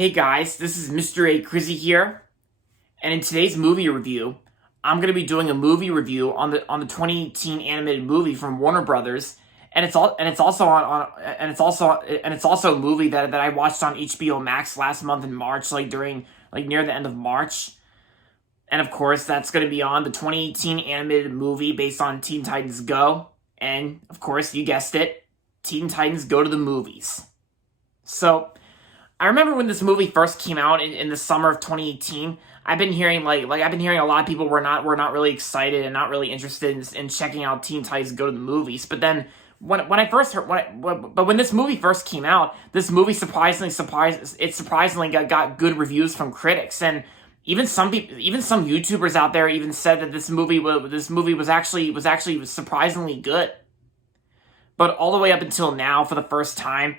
Hey guys, this is Mr. A. Crizzy here, and in today's movie review, I'm going to be doing a movie review on the 2018 animated movie from Warner Brothers, and it's also a movie that I watched on HBO Max last month in March, near the end of March, and of course that's going to be on the 2018 animated movie based on Teen Titans Go, and of course you guessed it, Teen Titans Go to the Movies. So I remember when this movie first came out in the summer of 2018. I've been hearing I've been hearing a lot of people were not really excited and not really interested in checking out Teen Titans Go to the Movies. But then when this movie first came out, this movie surprisingly got good reviews from critics, and even some YouTubers out there even said that this movie was actually surprisingly good. But all the way up until now, for the first time,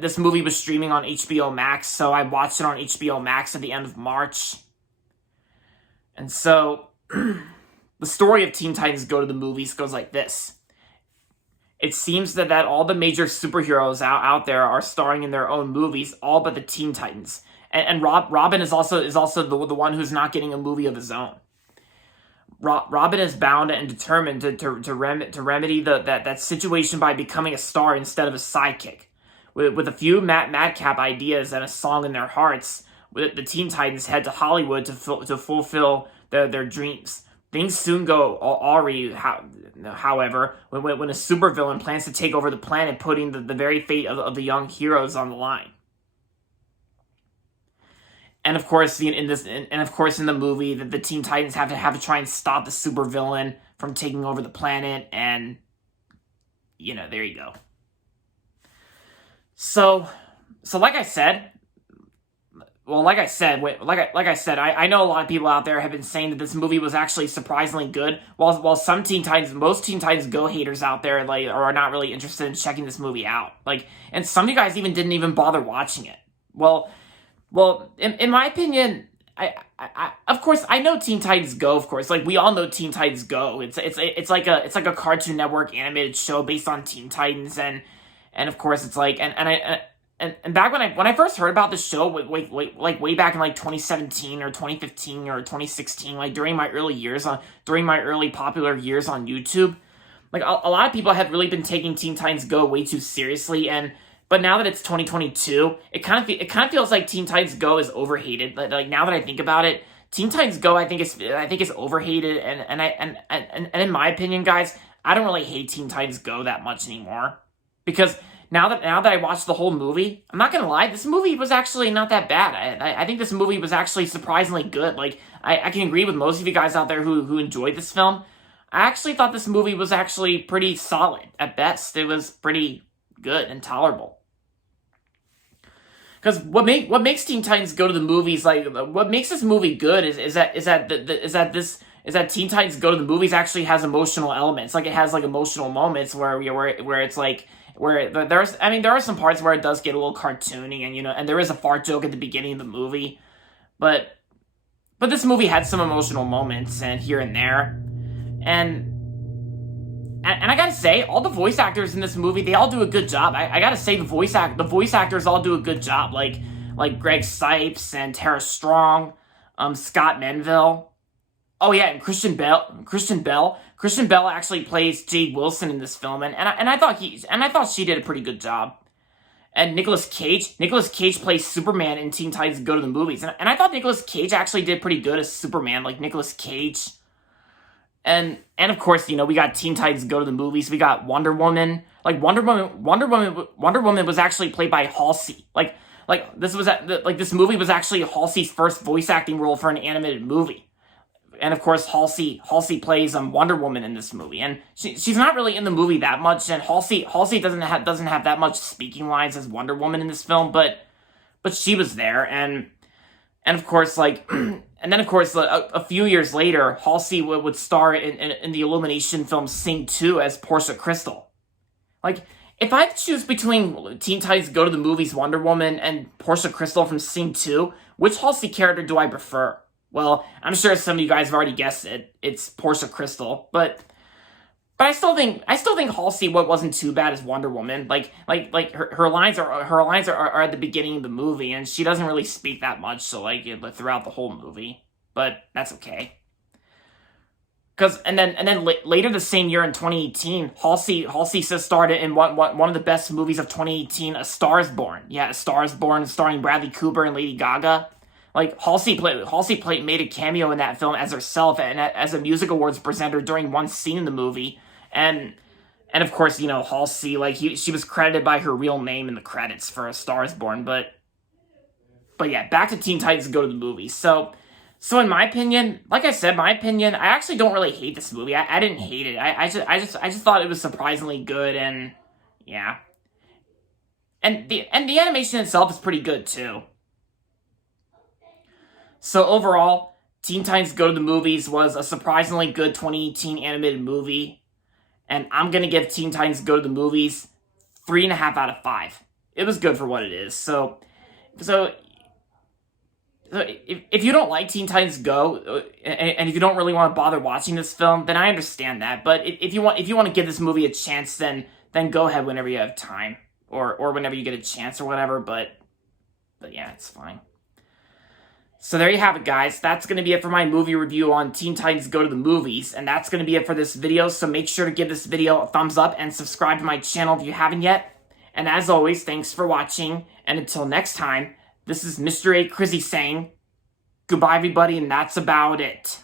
this movie was streaming on HBO Max, so I watched it on HBO Max at the end of March. And so, the story of Teen Titans Go to the Movies goes like this. It seems that all the major superheroes out there are starring in their own movies, all but the Teen Titans. And Robin is also the one who's not getting a movie of his own. Robin is bound and determined to remedy that situation by becoming a star instead of a sidekick. With a few madcap ideas and a song in their hearts, the Teen Titans head to Hollywood to fulfill their dreams. Things soon go awry, however, when a supervillain plans to take over the planet, putting the very fate of the young heroes on the line. And of course, in the movie, the Teen Titans have to try and stop the supervillain from taking over the planet, and there you go. So like I said, I know a lot of people out there have been saying that this movie was actually surprisingly good, while most Teen Titans Go haters out there are not really interested in checking this movie out. And some of you guys didn't even bother watching it. Well, in my opinion, I of course I know Teen Titans Go. Of course, we all know Teen Titans Go. It's like a Cartoon Network animated show based on Teen Titans, and of course it's and back when I first heard about this show, way back in 2017 or 2015 or 2016, during my early popular years on YouTube, a lot of people have really been taking Teen Titans Go way too seriously, but now that it's 2022, it kind of feels like Teen Titans Go is overhated. Now that I think about it, Teen Titans Go I think is overhated, and in my opinion, guys, I don't really hate Teen Titans Go that much anymore. Because now that I watched the whole movie, I'm not gonna lie, this movie was actually not that bad. I think this movie was actually surprisingly good. I can agree with most of you guys out there who enjoyed this film. I actually thought this movie was actually pretty solid. At best, it was pretty good and tolerable. Because what makes Teen Titans Go to the Movies, what makes this movie good is that Teen Titans Go to the Movies actually has emotional elements. It has emotional moments where it's where there are some parts where it does get a little cartoony, and there is a fart joke at the beginning of the movie, but this movie had some emotional moments and here and there, and I gotta say, all the voice actors in this movie, they all do a good job. I gotta say, the voice actors all do a good job, like Greg Sipes and Tara Strong, Scott Menville. Oh yeah, and Christian Bell actually plays Jade Wilson in this film, and I thought she did a pretty good job. And Nicolas Cage plays Superman in Teen Titans Go to the Movies, and I thought Nicolas Cage actually did pretty good as Superman, Nicolas Cage. And of course, we got Teen Titans Go to the Movies. We got Wonder Woman. Wonder Woman was actually played by Halsey. This movie was actually Halsey's first voice acting role for an animated movie. And of course, Halsey plays Wonder Woman in this movie, and she's not really in the movie that much. And Halsey doesn't have that much speaking lines as Wonder Woman in this film, but she was there, and of course, a few years later, Halsey would star in the Illumination film Sing 2 as Portia Crystal. If I had to choose between Teen Titans Go to the Movies, Wonder Woman, and Portia Crystal from Sing 2, which Halsey character do I prefer? Well, I'm sure some of you guys have already guessed it. It's Portia Crystal, but But I still think Halsey wasn't too bad as Wonder Woman. Like her lines are at the beginning of the movie, and she doesn't really speak that much. So like throughout the whole movie, but that's okay. And then later the same year in 2018, Halsey starred in one of the best movies of 2018, A Star Is Born. Yeah, A Star Is Born, starring Bradley Cooper and Lady Gaga. Like made a cameo in that film as herself and as a music awards presenter during one scene in the movie, and of course Halsey, like she was credited by her real name in the credits for A Star Is Born. But yeah, back to Teen Titans Go to the Movies. So in my opinion, like I said, I actually don't really hate this movie. I didn't hate it. I just thought it was surprisingly good, and yeah. And the animation itself is pretty good too. So overall, Teen Titans Go to the Movies was a surprisingly good 2018 animated movie, and I'm gonna give Teen Titans Go to the Movies 3.5 out of 5. It was good for what it is. So if you don't like Teen Titans Go, and if you don't really want to bother watching this film, then I understand that. But if you want to give this movie a chance, then go ahead whenever you have time, or whenever you get a chance or whatever. But yeah, it's fine. So there you have it, guys. That's going to be it for my movie review on Teen Titans Go to the Movies, and that's going to be it for this video. So make sure to give this video a thumbs up and subscribe to my channel if you haven't yet. And as always, thanks for watching, and until next time, this is Mr. A. Crizzy saying, goodbye everybody, and that's about it.